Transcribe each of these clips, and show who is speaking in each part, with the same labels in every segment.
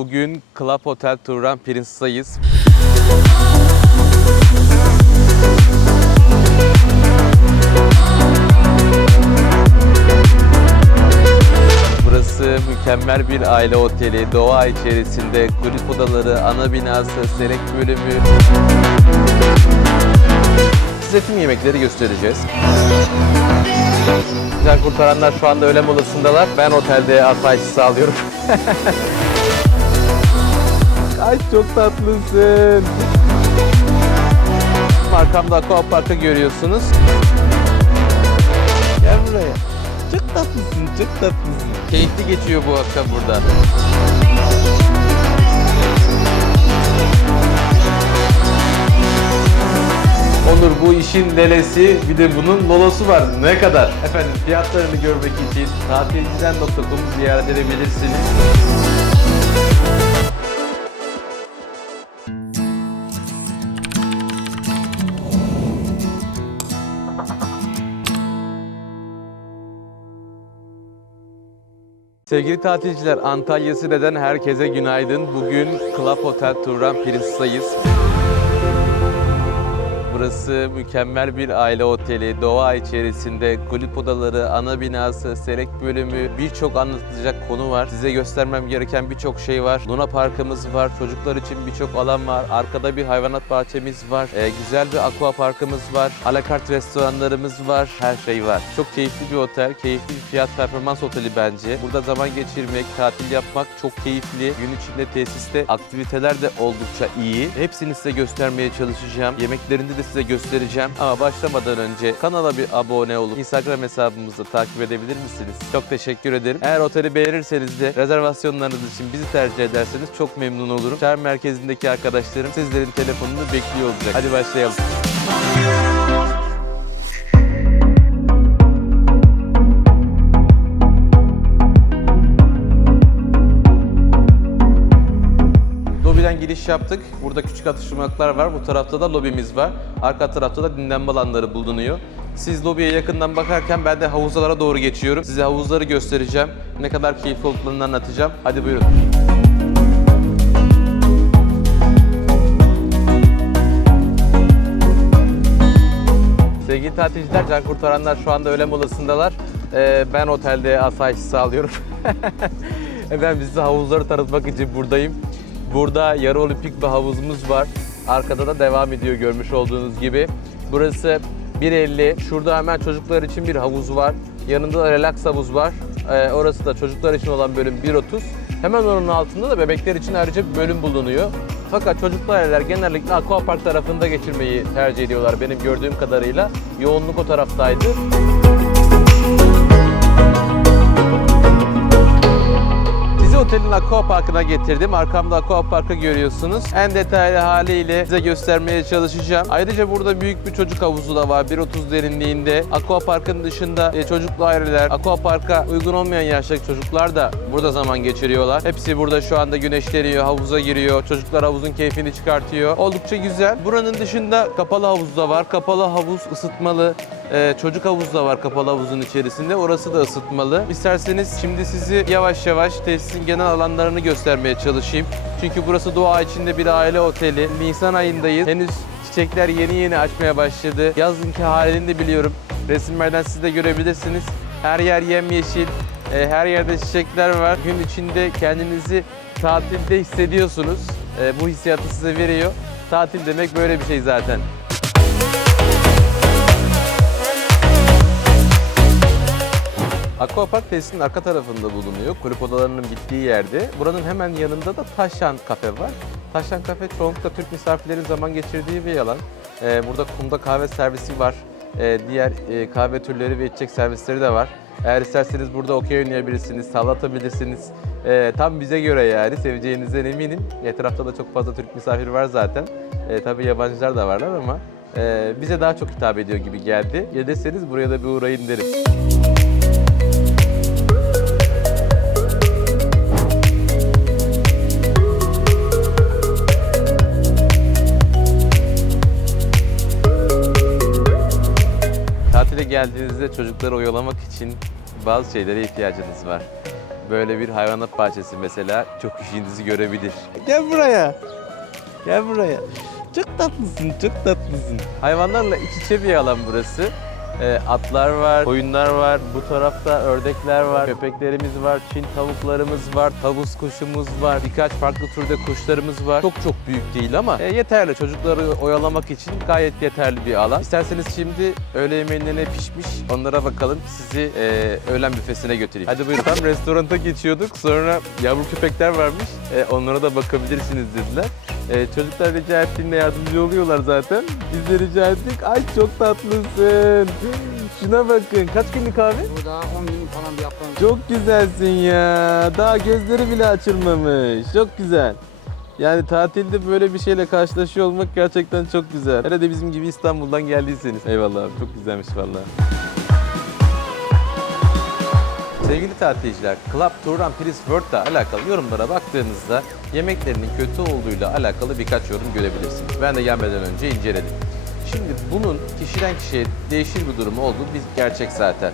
Speaker 1: Bugün Club Hotel Turan Prince'dayız. Burası mükemmel bir aile oteli. Doğa içerisinde kulüp odaları, ana binası, serek bölümü. Size tüm yemekleri göstereceğiz. Can kurtaranlar şu anda öğle molasındalar. Ben otelde asayiş sağlıyorum. Ay çok tatlısın. Arkamda Aqua Park'ı görüyorsunuz. Gel buraya. Çok tatlısın, çok tatlısın. Keyifli geçiyor bu akşam burada. Onur bu işin lelesi bir de bunun lolosu var. Ne kadar? Efendim fiyatlarını görmek için tatilciden.com'u ziyaret edebilirsiniz. Sevgili tatilciler, Antalya Side'den herkese günaydın. Bugün Club Hotel Turan Prince'dayız. Burası mükemmel bir aile oteli. Doğa içerisinde kulüp odaları, ana binası, serek bölümü, birçok anlatılacak konu var. Size göstermem gereken birçok şey var. Luna Parkımız var. Çocuklar için birçok alan var. Arkada bir hayvanat bahçemiz var. Ee, güzel bir aqua parkımız var. Alakart restoranlarımız var. Her şey var. Çok keyifli bir otel. Keyifli bir fiyat performans oteli bence. Burada zaman geçirmek, tatil yapmak çok keyifli. Gün içinde tesiste aktiviteler de oldukça iyi. Hepsini size göstermeye çalışacağım. Yemeklerinde de size göstereceğim. Ama başlamadan önce kanala bir abone olup Instagram hesabımızı takip edebilir misiniz? Çok teşekkür ederim. Eğer oteli beğenirseniz de rezervasyonlarınız için bizi tercih ederseniz çok memnun olurum. Çağrı merkezindeki arkadaşlarım sizlerin telefonunu bekliyor olacak. Hadi başlayalım. Lobiden giriş yaptık. Burada küçük atıştırmalıklar var. Bu tarafta da lobimiz var. Arka tarafta da dinlenme alanları bulunuyor. Siz lobiye yakından bakarken ben de havuzlara doğru geçiyorum. Size havuzları göstereceğim. Ne kadar keyifli olduklarını anlatacağım. Hadi buyurun. Sevgili tatilciler, can kurtaranlar şu anda öğle molasındalar. Ee, ben otelde asayiş sağlıyorum. ben size havuzları tanıtmak için buradayım. Burada yarı olimpik bir havuzumuz var. Arkada da devam ediyor görmüş olduğunuz gibi. Burası 1.50. Şurada hemen çocuklar için bir havuz var. Yanında da relax havuz var. Ee, orası da çocuklar için olan bölüm 1.30. Hemen onun altında da bebekler için ayrıca bir bölüm bulunuyor. Fakat çocuklu aileler genellikle aquapark tarafında geçirmeyi tercih ediyorlar benim gördüğüm kadarıyla. Yoğunluk o taraftaydı. Sizi otelin aquaparkına getirdim. Arkamda aquaparkı görüyorsunuz. En detaylı haliyle size göstermeye çalışacağım. Ayrıca burada büyük bir çocuk havuzu da var. 1.30 derinliğinde. Aquaparkın dışında e, çocuklu aileler, aquaparka uygun olmayan yaştaki çocuklar da burada zaman geçiriyorlar. Hepsi burada şu anda güneşleniyor, havuza giriyor. Çocuklar havuzun keyfini çıkartıyor. Oldukça güzel. Buranın dışında kapalı havuz da var. Kapalı havuz ısıtmalı. Ee, çocuk havuz da var kapalı havuzun içerisinde. Orası da ısıtmalı. İsterseniz şimdi sizi yavaş yavaş tesisin genel alanlarını göstermeye çalışayım. Çünkü burası doğa içinde bir aile oteli. Nisan ayındayız. Henüz çiçekler yeni yeni açmaya başladı. Yazınki halini de biliyorum. Resimlerden siz de görebilirsiniz. Her yer yemyeşil. Ee, her yerde çiçekler var. Gün içinde kendinizi tatilde hissediyorsunuz. Ee, bu hissiyatı size veriyor. Tatil demek böyle bir şey zaten. Aquapark tesisinin arka tarafında bulunuyor. Kulüp odalarının bittiği yerde. Buranın hemen yanında da Taşyan Kafe var. Taşyan Kafe çoğunlukla Türk misafirlerin zaman geçirdiği bir alan. Ee, burada kumda kahve servisi var. Ee, diğer e, kahve türleri ve içecek servisleri de var. Eğer isterseniz burada okey oynayabilirsiniz, tavla atabilirsiniz. Ee, tam bize göre yani seveceğinizden eminim. Etrafta da çok fazla Türk misafir var zaten. Ee, tabii yabancılar da varlar ama e, bize daha çok hitap ediyor gibi geldi. Gelirseniz buraya da bir uğrayın derim. Geldiğinizde çocukları oyalamak için bazı şeylere ihtiyacınız var. böyle bir hayvanat bahçesi mesela çok işinizi görebilir. Gel buraya. Gel buraya. Çok tatlısın, çok tatlısın. Hayvanlarla iç içe bir alan burası. Ee, atlar var, koyunlar var, bu tarafta ördekler var, köpeklerimiz var, çin tavuklarımız var, tavus kuşumuz var, birkaç farklı türde kuşlarımız var. Çok çok büyük değil ama e, yeterli. Çocukları oyalamak için gayet yeterli bir alan. İsterseniz şimdi öğle yemeğinde ne pişmiş onlara bakalım. Sizi e, öğlen büfesine götüreyim. Hadi buyurun. Tam restoranta geçiyorduk. Sonra yavru köpekler varmış. E, onlara da bakabilirsiniz dediler. E, çocuklar rica ettiğinde yardımcı oluyorlar zaten. Biz de rica ettik. Ay çok tatlısın. Şuna bakın. Kaç günlük abi?
Speaker 2: Bu da 10 gün falan bir yapalım.
Speaker 1: Çok güzelsin ya. Daha gözleri bile açılmamış. Çok güzel. Yani tatilde böyle bir şeyle karşılaşıyor olmak gerçekten çok güzel. Hele de bizim gibi İstanbul'dan geldiyseniz. Eyvallah abi. Çok güzelmiş vallahi. Sevgili tatilciler, Club Tour and Paris World'la alakalı yorumlara baktığınızda yemeklerinin kötü olduğuyla alakalı birkaç yorum görebilirsiniz. Ben de gelmeden önce inceledim. Şimdi bunun kişiden kişiye değişir bir durum olduğu bir gerçek zaten.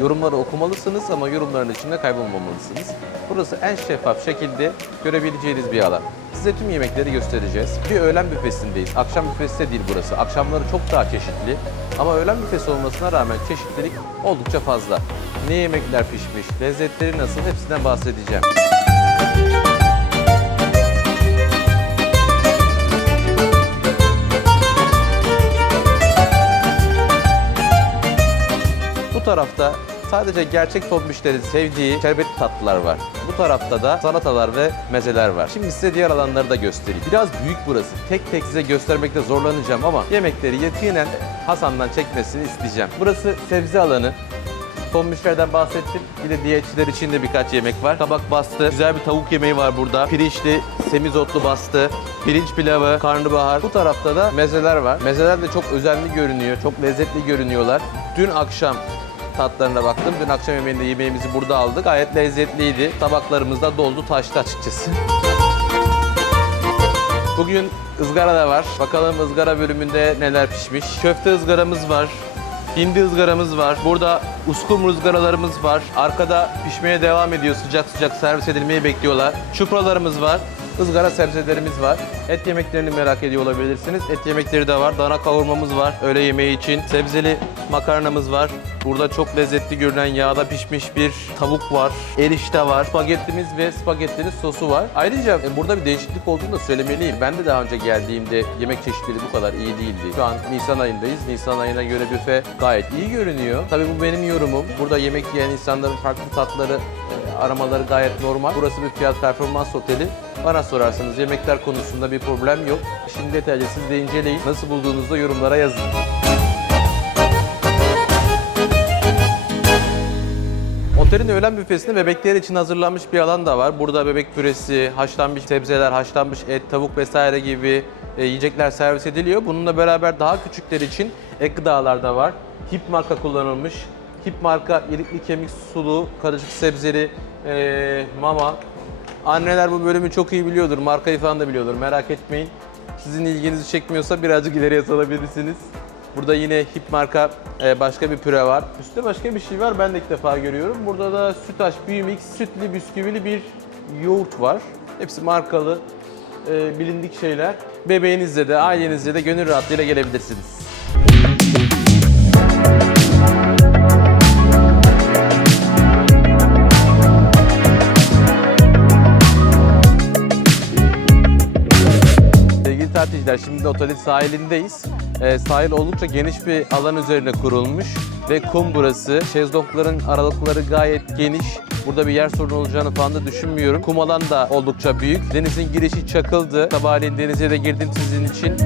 Speaker 1: Yorumları okumalısınız ama yorumların içinde kaybolmamalısınız. Burası en şeffaf şekilde görebileceğiniz bir alan. Size tüm yemekleri göstereceğiz. Bir öğlen büfesindeyiz. Akşam büfesi de değil burası. Akşamları çok daha çeşitli. Ama öğlen büfesi olmasına rağmen çeşitlilik oldukça fazla. Ne yemekler pişmiş, lezzetleri nasıl hepsinden bahsedeceğim. Bu tarafta sadece gerçek tombişlerin sevdiği şerbetli tatlılar var. Bu tarafta da salatalar ve mezeler var. Şimdi size diğer alanları da göstereyim. Biraz büyük burası. Tek tek size göstermekte zorlanacağım ama yemekleri yetinen Hasan'dan çekmesini isteyeceğim. Burası sebze alanı. Tombişlerden bahsettim. Bir de diyetçiler için de birkaç yemek var. Kabak bastı. Güzel bir tavuk yemeği var burada. Pirinçli, semizotlu bastı. Pirinç pilavı, karnabahar. Bu tarafta da mezeler var. Mezeler de çok özenli görünüyor. Çok lezzetli görünüyorlar. Dün akşam tatlarına baktım. Dün akşam yemeğinde yemeğimizi burada aldık. Gayet lezzetliydi. Tabaklarımız da doldu taştı açıkçası. Bugün ızgara da var. Bakalım ızgara bölümünde neler pişmiş. Köfte ızgaramız var. Hindi ızgaramız var. Burada uskumru ızgaralarımız var. Arkada pişmeye devam ediyor. Sıcak sıcak servis edilmeyi bekliyorlar. Çupralarımız var. Izgara sebzelerimiz var. Et yemeklerini merak ediyor olabilirsiniz. Et yemekleri de var. Dana kavurmamız var öğle yemeği için. Sebzeli makarnamız var. Burada çok lezzetli görünen yağda pişmiş bir tavuk var. Erişte var. Spagettimiz ve spagettinin sosu var. Ayrıca e, burada bir değişiklik olduğunu da söylemeliyim. Ben de daha önce geldiğimde yemek çeşitleri bu kadar iyi değildi. Şu an Nisan ayındayız. Nisan ayına göre büfe gayet iyi görünüyor. Tabii bu benim yorumum. Burada yemek yiyen insanların farklı tatları e, aramaları gayet normal. Burası bir fiyat performans oteli. Bana sorarsanız yemekler konusunda bir problem yok. Şimdi detaylıca siz de inceleyin. Nasıl bulduğunuzda yorumlara yazın. Otelin öğlen büfesinde bebekler için hazırlanmış bir alan da var. Burada bebek püresi, haşlanmış sebzeler, haşlanmış et, tavuk vesaire gibi e, yiyecekler servis ediliyor. Bununla beraber daha küçükler için ek gıdalar da var. Hip marka kullanılmış. Hip marka ilikli kemik sulu, karışık sebzeli e, mama. Anneler bu bölümü çok iyi biliyordur. Markayı falan da biliyordur. Merak etmeyin. Sizin ilginizi çekmiyorsa birazcık ileriye salabilirsiniz. Burada yine hip marka e, başka bir püre var. Üstte başka bir şey var. Ben de ilk defa görüyorum. Burada da sütaş, büyümix, sütlü, bisküvili bir yoğurt var. Hepsi markalı, e, bilindik şeyler. Bebeğinizle de, ailenizle de gönül rahatlığıyla gelebilirsiniz. Tatilciler, şimdi de otelin sahilindeyiz. Ee, sahil oldukça geniş bir alan üzerine kurulmuş ve kum burası. Şezlongların aralıkları gayet geniş. Burada bir yer sorunu olacağını falan da düşünmüyorum. Kum alan da oldukça büyük. Denizin girişi çakıldı. Sabahleyin denize de girdim sizin için.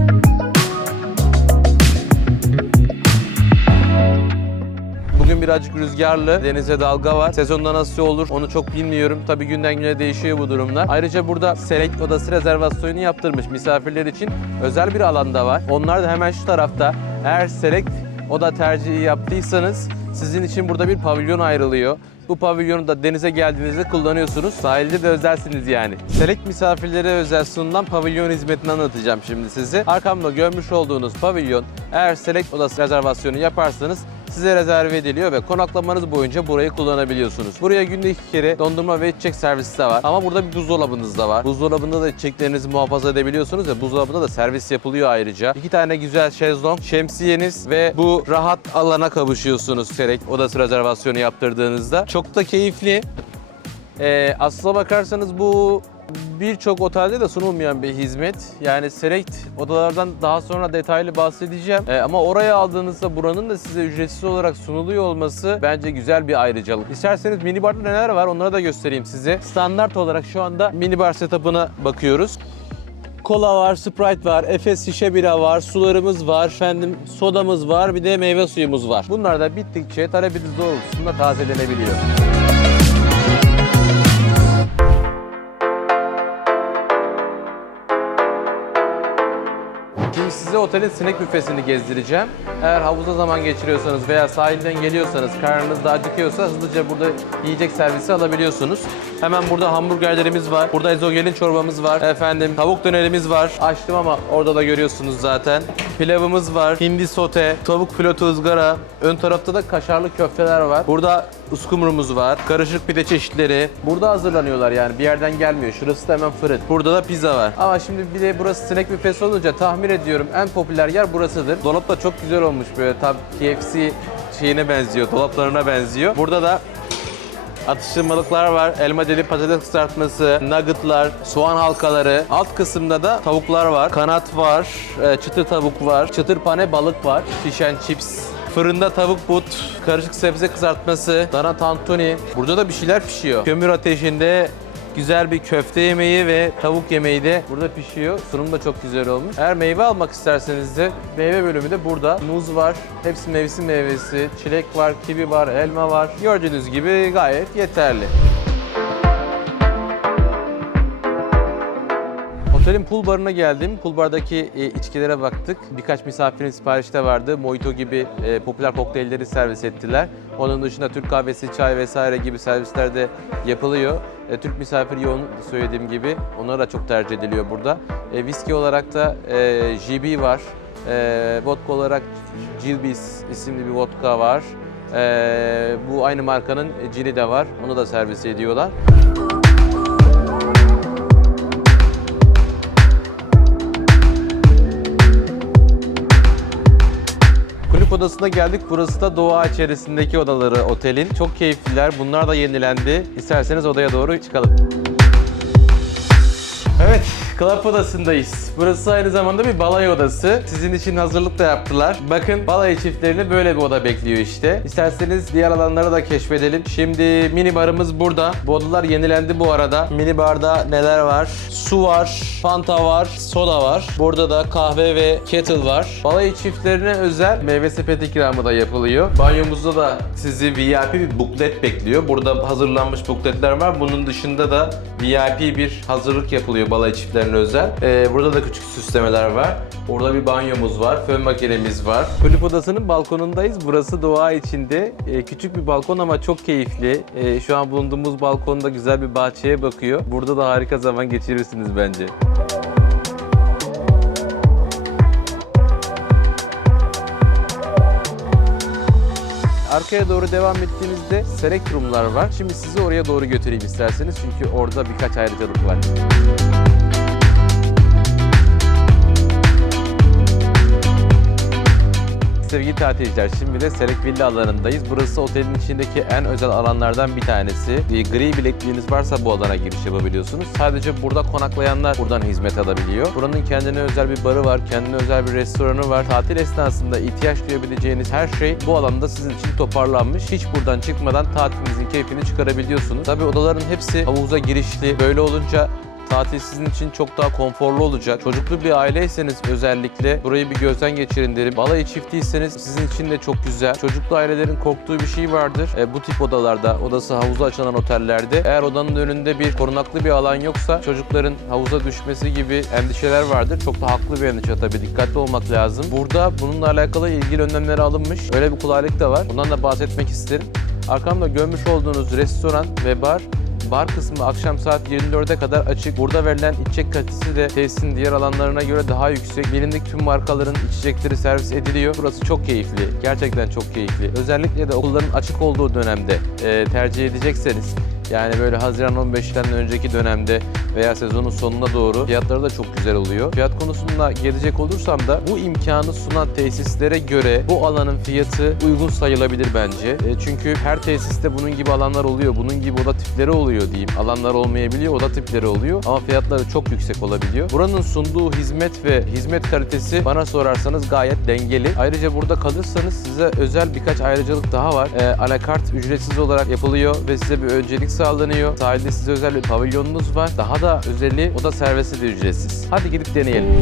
Speaker 1: Birazcık rüzgarlı, denize dalga var. Sezonda nasıl olur onu çok bilmiyorum. Tabii günden güne değişiyor bu durumlar. Ayrıca burada select odası rezervasyonu yaptırmış misafirler için. Özel bir alanda var. Onlar da hemen şu tarafta. Eğer select oda tercihi yaptıysanız sizin için burada bir pavilyon ayrılıyor. Bu pavilyonu da denize geldiğinizde kullanıyorsunuz. Sahilde de özelsiniz yani. Select misafirlere özel sunulan pavilyon hizmetini anlatacağım şimdi size. Arkamda görmüş olduğunuz pavilyon eğer Select odası rezervasyonu yaparsanız size rezerve ediliyor ve konaklamanız boyunca burayı kullanabiliyorsunuz. Buraya günde iki kere dondurma ve içecek servisi de var. Ama burada bir buzdolabınız da var. Buzdolabında da içeceklerinizi muhafaza edebiliyorsunuz ve buzdolabında da servis yapılıyor ayrıca. İki tane güzel şezlong, şemsiyeniz ve bu rahat alana kavuşuyorsunuz Serek odası rezervasyonu yaptırdığınızda. Çok da keyifli. Ee, aslına bakarsanız bu birçok otelde de sunulmayan bir hizmet. Yani Select odalardan daha sonra detaylı bahsedeceğim. Ee, ama oraya aldığınızda buranın da size ücretsiz olarak sunuluyor olması bence güzel bir ayrıcalık. İsterseniz minibarda neler var onları da göstereyim size. Standart olarak şu anda minibar setup'ına bakıyoruz. Kola var, Sprite var, Efes şişe bira var, sularımız var, efendim sodamız var, bir de meyve suyumuz var. Bunlar da bittikçe talebiniz doğrultusunda tazelenebiliyor. Otelin sinek büfesini gezdireceğim. Eğer havuzda zaman geçiriyorsanız veya sahilden geliyorsanız, karnınız da acıkıyorsa hızlıca burada yiyecek servisi alabiliyorsunuz. Hemen burada hamburgerlerimiz var. Burada ezogelin çorbamız var. Efendim tavuk dönerimiz var. Açtım ama orada da görüyorsunuz zaten. Pilavımız var. Hindi sote, tavuk filotu ızgara. Ön tarafta da kaşarlı köfteler var. Burada uskumrumuz var. Karışık pide çeşitleri. Burada hazırlanıyorlar yani bir yerden gelmiyor. Şurası da hemen fırın. Burada da pizza var. Ama şimdi bir de burası sinek büfesi olunca tahmin ediyorum en popüler yer burasıdır. Dolap da çok güzel olmuş böyle tam KFC şeyine benziyor, dolaplarına benziyor. Burada da Atıştırmalıklar var. Elma deli patates kızartması, nuggetlar, soğan halkaları. Alt kısımda da tavuklar var. Kanat var, e, çıtır tavuk var, çıtır pane balık var, pişen chips. Fırında tavuk but, karışık sebze kızartması, dana tantuni. Burada da bir şeyler pişiyor. Kömür ateşinde güzel bir köfte yemeği ve tavuk yemeği de burada pişiyor. Sunum da çok güzel olmuş. Eğer meyve almak isterseniz de meyve bölümü de burada. Muz var, hepsi mevsim meyvesi, çilek var, kivi var, elma var. Gördüğünüz gibi gayet yeterli. Otelin pool barına geldim. Pool bardaki e, içkilere baktık. Birkaç misafirin siparişi de vardı. Mojito gibi e, popüler kokteylleri servis ettiler. Onun dışında Türk kahvesi, çay vesaire gibi servisler de yapılıyor. E, Türk misafir yoğun söylediğim gibi. Onlar da çok tercih ediliyor burada. Viski olarak da GB var. Vodka olarak Gilbis isimli bir vodka var. Bu aynı markanın cini de var. Onu da servis ediyorlar. Odasına geldik. Burası da doğa içerisindeki odaları otelin. Çok keyifliler. Bunlar da yenilendi. İsterseniz odaya doğru çıkalım. Club odasındayız. Burası aynı zamanda bir balay odası. Sizin için hazırlık da yaptılar. Bakın balay çiftlerini böyle bir oda bekliyor işte. İsterseniz diğer alanları da keşfedelim. Şimdi mini barımız burada. Bu odalar yenilendi bu arada. Mini barda neler var? Su var, fanta var, soda var. Burada da kahve ve kettle var. Balay çiftlerine özel meyve sepet ikramı da yapılıyor. Banyomuzda da sizi VIP bir buklet bekliyor. Burada hazırlanmış bukletler var. Bunun dışında da VIP bir hazırlık yapılıyor balay çiftlerine özel. Ee, burada da küçük süslemeler var. Orada bir banyomuz var, fön makinemiz var. Kulüp odasının balkonundayız. Burası doğa içinde. Ee, küçük bir balkon ama çok keyifli. Ee, şu an bulunduğumuz balkonda güzel bir bahçeye bakıyor. Burada da harika zaman geçirirsiniz bence. Arkaya doğru devam ettiğimizde select room'lar var. Şimdi sizi oraya doğru götüreyim isterseniz çünkü orada birkaç ayrıcalık var. Sevgili tatilciler, şimdi de Select Villa alanındayız. Burası otelin içindeki en özel alanlardan bir tanesi. Gri bilekliğiniz varsa bu alana giriş yapabiliyorsunuz. Sadece burada konaklayanlar buradan hizmet alabiliyor. Buranın kendine özel bir barı var, kendine özel bir restoranı var. Tatil esnasında ihtiyaç duyabileceğiniz her şey bu alanda sizin için toparlanmış. Hiç buradan çıkmadan tatilinizin keyfini çıkarabiliyorsunuz. Tabii odaların hepsi havuza girişli. Böyle olunca Tatil sizin için çok daha konforlu olacak. Çocuklu bir aileyseniz özellikle burayı bir gözden geçirin derim. Balayı çiftiyseniz sizin için de çok güzel. Çocuklu ailelerin korktuğu bir şey vardır. E, bu tip odalarda, odası havuza açılan otellerde eğer odanın önünde bir korunaklı bir alan yoksa çocukların havuza düşmesi gibi endişeler vardır. Çok da haklı bir endişe tabii. Dikkatli olmak lazım. Burada bununla alakalı ilgili önlemler alınmış. Öyle bir kolaylık da var. Bundan da bahsetmek isterim. Arkamda görmüş olduğunuz restoran ve bar Bar kısmı akşam saat 24'e kadar açık. Burada verilen içecek kalitesi de tesisin diğer alanlarına göre daha yüksek. Bilindik tüm markaların içecekleri servis ediliyor. Burası çok keyifli. Gerçekten çok keyifli. Özellikle de okulların açık olduğu dönemde e, tercih edecekseniz yani böyle Haziran 15'ten önceki dönemde veya sezonun sonuna doğru fiyatları da çok güzel oluyor. Fiyat konusunda gelecek olursam da bu imkanı sunan tesislere göre bu alanın fiyatı uygun sayılabilir bence. E, çünkü her tesiste bunun gibi alanlar oluyor. Bunun gibi oda tipleri oluyor diyeyim. Alanlar olmayabiliyor, oda tipleri oluyor ama fiyatları çok yüksek olabiliyor. Buranın sunduğu hizmet ve hizmet kalitesi bana sorarsanız gayet dengeli. Ayrıca burada kalırsanız size özel birkaç ayrıcalık daha var. E, alakart ücretsiz olarak yapılıyor ve size bir öncelik sağlanıyor. Sahilde size özel bir pavilyonunuz var. Daha da özeli oda servisi de ücretsiz. Hadi gidip deneyelim.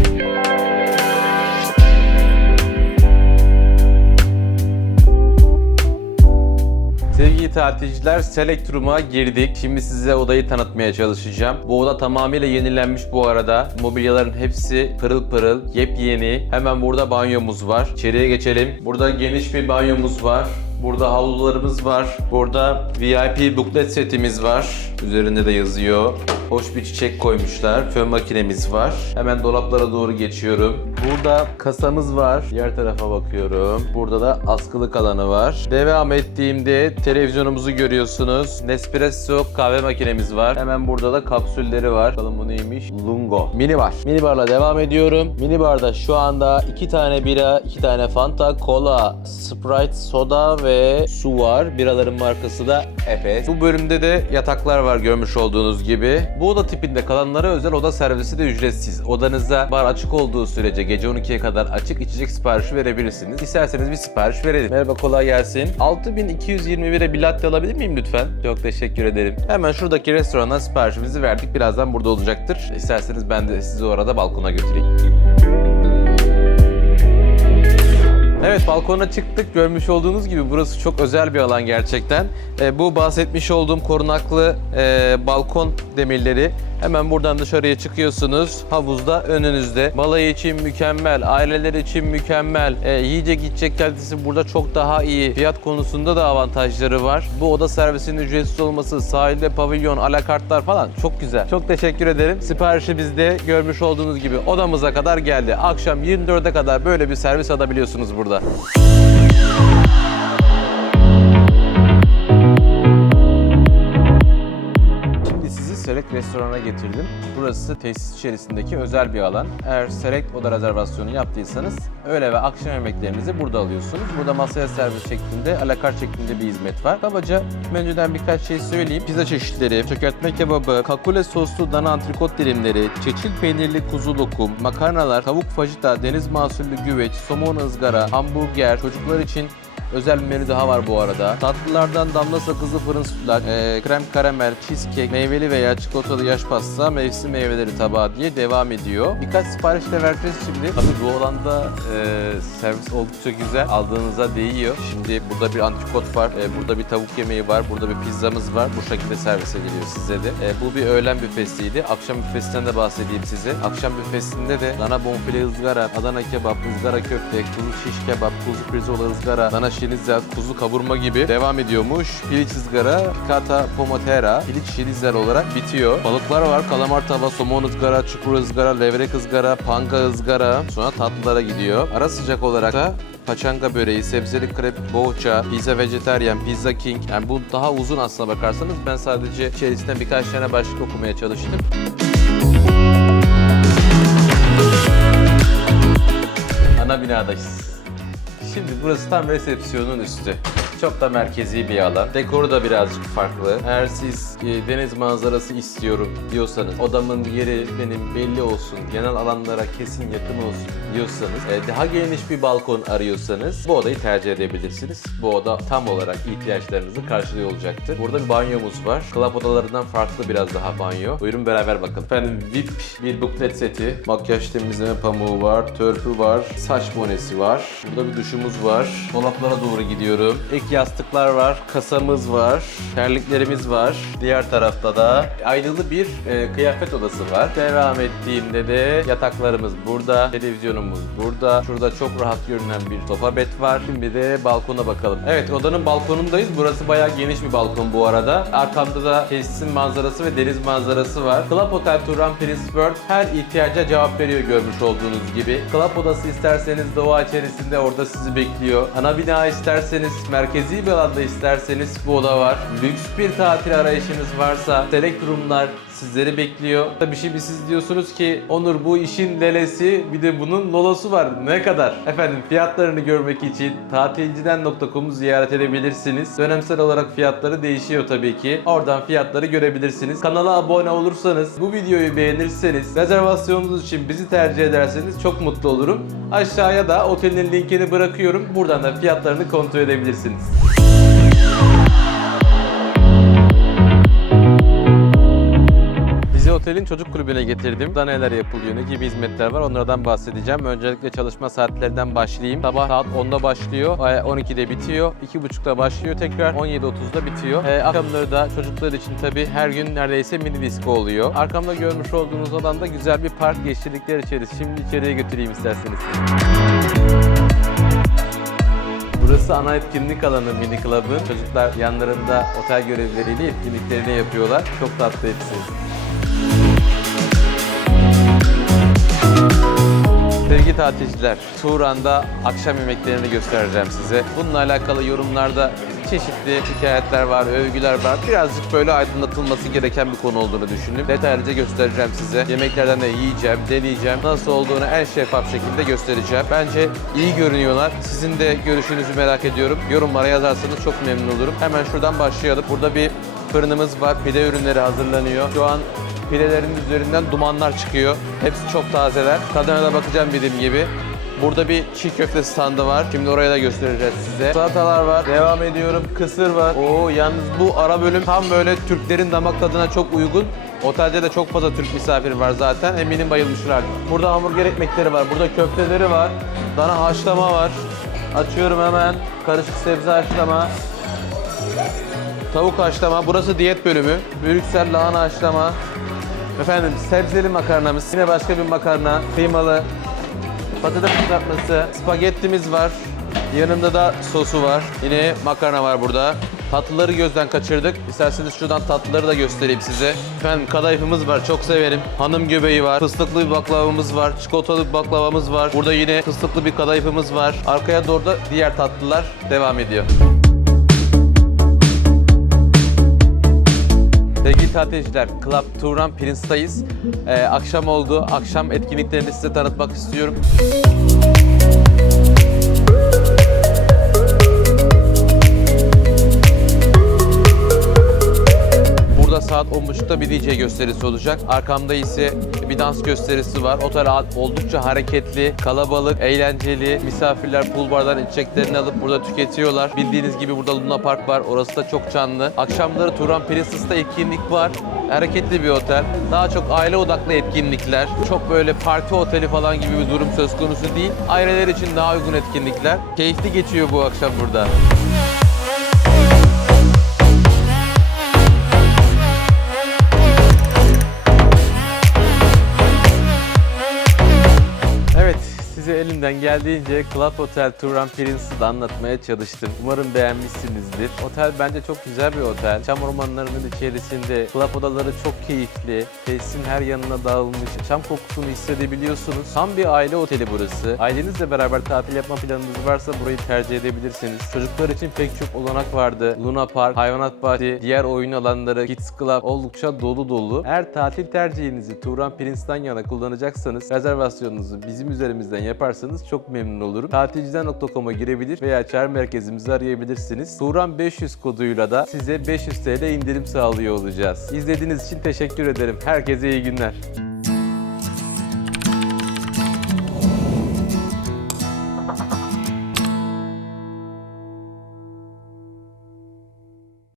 Speaker 1: Sevgili tatilciler, Select Room'a girdik. Şimdi size odayı tanıtmaya çalışacağım. Bu oda tamamıyla yenilenmiş bu arada. Mobilyaların hepsi pırıl pırıl, yepyeni. Hemen burada banyomuz var. İçeriye geçelim. Burada geniş bir banyomuz var. Burada havlularımız var. Burada VIP buklet setimiz var. Üzerinde de yazıyor. Hoş bir çiçek koymuşlar. Fön makinemiz var. Hemen dolaplara doğru geçiyorum. Burada kasamız var. Diğer tarafa bakıyorum. Burada da askılık alanı var. Devam ettiğimde televizyonumuzu görüyorsunuz. Nespresso kahve makinemiz var. Hemen burada da kapsülleri var. Bakalım bu neymiş? Lungo. Mini bar. Mini barla devam ediyorum. Mini barda şu anda iki tane bira, iki tane Fanta, Cola, Sprite, soda ve su var. Biraların markası da Efes. Bu bölümde de yataklar var görmüş olduğunuz gibi. Bu oda tipinde kalanlara özel oda servisi de ücretsiz. Odanızda bar açık olduğu sürece gece 12'ye kadar açık içecek siparişi verebilirsiniz. İsterseniz bir sipariş verelim. Merhaba kolay gelsin. 6221'e bir latte alabilir miyim lütfen? Çok teşekkür ederim. Hemen şuradaki restorana siparişimizi verdik. Birazdan burada olacaktır. İsterseniz ben de sizi orada balkona götüreyim. Evet balkona çıktık. Görmüş olduğunuz gibi burası çok özel bir alan gerçekten. Ee, bu bahsetmiş olduğum korunaklı e, balkon demirleri hemen buradan dışarıya çıkıyorsunuz. Havuzda önünüzde. Balayı için mükemmel, aileler için mükemmel. Ee, yiyecek içecek kalitesi burada çok daha iyi. Fiyat konusunda da avantajları var. Bu oda servisinin ücretsiz olması, sahilde pavilyon, alakartlar falan çok güzel. Çok teşekkür ederim. Siparişi bizde görmüş olduğunuz gibi odamıza kadar geldi. Akşam 24'e kadar böyle bir servis alabiliyorsunuz burada. Restorana getirdim. Burası tesis içerisindeki özel bir alan. Eğer Select oda rezervasyonu yaptıysanız öğle ve akşam yemeklerinizi burada alıyorsunuz. Burada masaya servis şeklinde, alakart şeklinde bir hizmet var. Kabaca menüden birkaç şey söyleyeyim. Pizza çeşitleri, çökertme kebabı, kakule soslu dana antrikot dilimleri, çeçil peynirli kuzu lokum, makarnalar, tavuk fajita, deniz mahsullü güveç, somon ızgara, hamburger, çocuklar için Özel bir menü daha var bu arada. Tatlılardan damla sakızlı fırın sütlaç, e, krem karamel, cheesecake, meyveli veya çikolatalı yaş pasta, mevsim meyveleri tabağı diye devam ediyor. Birkaç sipariş de vereceğiz şimdi. Tabii bu alanda e, servis oldukça güzel. Aldığınıza değiyor. Şimdi burada bir antrikot var, e, burada bir tavuk yemeği var, burada bir pizzamız var. Bu şekilde servise geliyor size de. E, bu bir öğlen büfesiydi. Akşam büfesinden de bahsedeyim size. Akşam büfesinde de dana bonfile ızgara, Adana kebap, ızgara köfte, kuzu şiş kebap, kuzu pirzola ızgara, dana şinitzel, kuzu kavurma gibi devam ediyormuş. Piliç ızgara, kata pomotera, piliç şinitzel olarak bitiyor. Balıklar var, kalamar tava, somon ızgara, çukur ızgara, levrek ızgara, panga ızgara. Sonra tatlılara gidiyor. Ara sıcak olarak da paçanga böreği, sebzeli krep, boğaça, pizza vejetaryen, pizza king. Yani bu daha uzun aslına bakarsanız. Ben sadece içerisinden birkaç tane başlık okumaya çalıştım. Ana binadayız. Şimdi burası tam resepsiyonun üstü. Çok da merkezi bir alan. Dekoru da birazcık farklı. Eğer siz e, deniz manzarası istiyorum diyorsanız, odamın yeri benim belli olsun, genel alanlara kesin yakın olsun diyorsanız, e, daha geniş bir balkon arıyorsanız bu odayı tercih edebilirsiniz. Bu oda tam olarak ihtiyaçlarınızı karşılıyor olacaktır. Burada bir banyomuz var. Club odalarından farklı biraz daha banyo. Buyurun beraber bakın. Efendim VIP bir buklet seti, makyaj temizleme pamuğu var, törpü var, saç bonesi var. Burada bir duşumuz var. Dolaplara doğru gidiyorum. Ek yastıklar var, kasamız var, terliklerimiz var. Diğer tarafta da aynalı bir e, kıyafet odası var. Devam ettiğimde de yataklarımız burada, televizyonumuz burada. Şurada çok rahat görünen bir sofa bed var. Şimdi de balkona bakalım. Evet odanın balkonundayız. Burası bayağı geniş bir balkon bu arada. Arkamda da tesisin manzarası ve deniz manzarası var. Club Hotel Turan Prince World her ihtiyaca cevap veriyor görmüş olduğunuz gibi. Club odası isterseniz doğa içerisinde orada sizi bekliyor. Ana bina isterseniz, merkezi bir alanda isterseniz bu oda var. Lüks bir tatil arayışınız varsa select roomlar sizleri bekliyor. Tabii şimdi siz diyorsunuz ki Onur bu işin lelesi bir de bunun lolosu var. Ne kadar? Efendim fiyatlarını görmek için tatilciden.com'u ziyaret edebilirsiniz. Dönemsel olarak fiyatları değişiyor tabii ki. Oradan fiyatları görebilirsiniz. Kanala abone olursanız, bu videoyu beğenirseniz, rezervasyonunuz için bizi tercih ederseniz çok mutlu olurum. Aşağıya da otelin linkini bırakıyorum. Buradan da fiyatlarını kontrol edebilirsiniz. Otelin çocuk kulübüne getirdim. Burada neler yapılıyor, ne gibi hizmetler var onlardan bahsedeceğim. Öncelikle çalışma saatlerinden başlayayım. Sabah saat 10'da başlıyor, 12'de bitiyor, 2.30'da başlıyor tekrar, 17.30'da bitiyor. Ee, akşamları da çocuklar için tabii her gün neredeyse mini disco oluyor. Arkamda görmüş olduğunuz alanda güzel bir park yeşillikler içerisi. Şimdi içeriye götüreyim isterseniz. Burası ana etkinlik alanı mini club'ın. Çocuklar yanlarında otel görevlileriyle etkinliklerini yapıyorlar. Çok tatlı hepsi. Sevgili tatilciler, Turan'da akşam yemeklerini göstereceğim size. Bununla alakalı yorumlarda çeşitli hikayetler var, övgüler var. Birazcık böyle aydınlatılması gereken bir konu olduğunu düşündüm. Detaylıca göstereceğim size. Yemeklerden de yiyeceğim, deneyeceğim. Nasıl olduğunu en şeffaf şekilde göstereceğim. Bence iyi görünüyorlar. Sizin de görüşünüzü merak ediyorum. Yorumlara yazarsanız çok memnun olurum. Hemen şuradan başlayalım. Burada bir fırınımız var. Pide ürünleri hazırlanıyor. Şu an Pidelerin üzerinden dumanlar çıkıyor. Hepsi çok tazeler. Tadına da bakacağım dediğim gibi. Burada bir çiğ köfte standı var. Şimdi oraya da göstereceğiz size. Salatalar var. Devam ediyorum. Kısır var. Oo yalnız bu ara bölüm tam böyle Türklerin damak tadına çok uygun. Otelde de çok fazla Türk misafir var zaten. Eminim bayılmışlar. Burada hamburger ekmekleri var. Burada köfteleri var. Dana haşlama var. Açıyorum hemen. Karışık sebze haşlama. Tavuk haşlama. Burası diyet bölümü. Brüksel lahana haşlama. Efendim sebzeli makarnamız. Yine başka bir makarna. Kıymalı. Patates kızartması. Spagettimiz var. Yanında da sosu var. Yine makarna var burada. Tatlıları gözden kaçırdık. İsterseniz şuradan tatlıları da göstereyim size. Efendim kadayıfımız var. Çok severim. Hanım göbeği var. Fıstıklı bir baklavamız var. Çikolatalı bir baklavamız var. Burada yine fıstıklı bir kadayıfımız var. Arkaya doğru da diğer tatlılar devam ediyor. Sevgili tatilciler, Club Turan Prince'dayız. Ee, akşam oldu. Akşam etkinliklerini size tanıtmak istiyorum. Burada saat 10.30'da bir DJ gösterisi olacak. Arkamda ise bir dans gösterisi var. Otel oldukça hareketli, kalabalık, eğlenceli. Misafirler pool bardan içeceklerini alıp burada tüketiyorlar. Bildiğiniz gibi burada Luna Park var. Orası da çok canlı. Akşamları Turan Princess'ta etkinlik var. Hareketli bir otel. Daha çok aile odaklı etkinlikler. Çok böyle parti oteli falan gibi bir durum söz konusu değil. Aileler için daha uygun etkinlikler. Keyifli geçiyor bu akşam burada. Elimden geldiğince Club Hotel Turan Prince'ı da anlatmaya çalıştım. Umarım beğenmişsinizdir. Otel bence çok güzel bir otel. Çam ormanlarının içerisinde. Club odaları çok keyifli. Tesisin her yanına dağılmış. Çam kokusunu hissedebiliyorsunuz. Tam bir aile oteli burası. Ailenizle beraber tatil yapma planınız varsa burayı tercih edebilirsiniz. Çocuklar için pek çok olanak vardı. Luna Park, hayvanat bahçesi, diğer oyun alanları, Kids Club oldukça dolu dolu. Eğer tatil tercihinizi Turan Prince'den yana kullanacaksanız rezervasyonunuzu bizim üzerimizden yaparsanız çok memnun olurum. Tatilciden.com'a girebilir veya çağrı merkezimizi arayabilirsiniz. Turan 500 koduyla da size 500 TL indirim sağlıyor olacağız. İzlediğiniz için teşekkür ederim. Herkese iyi günler.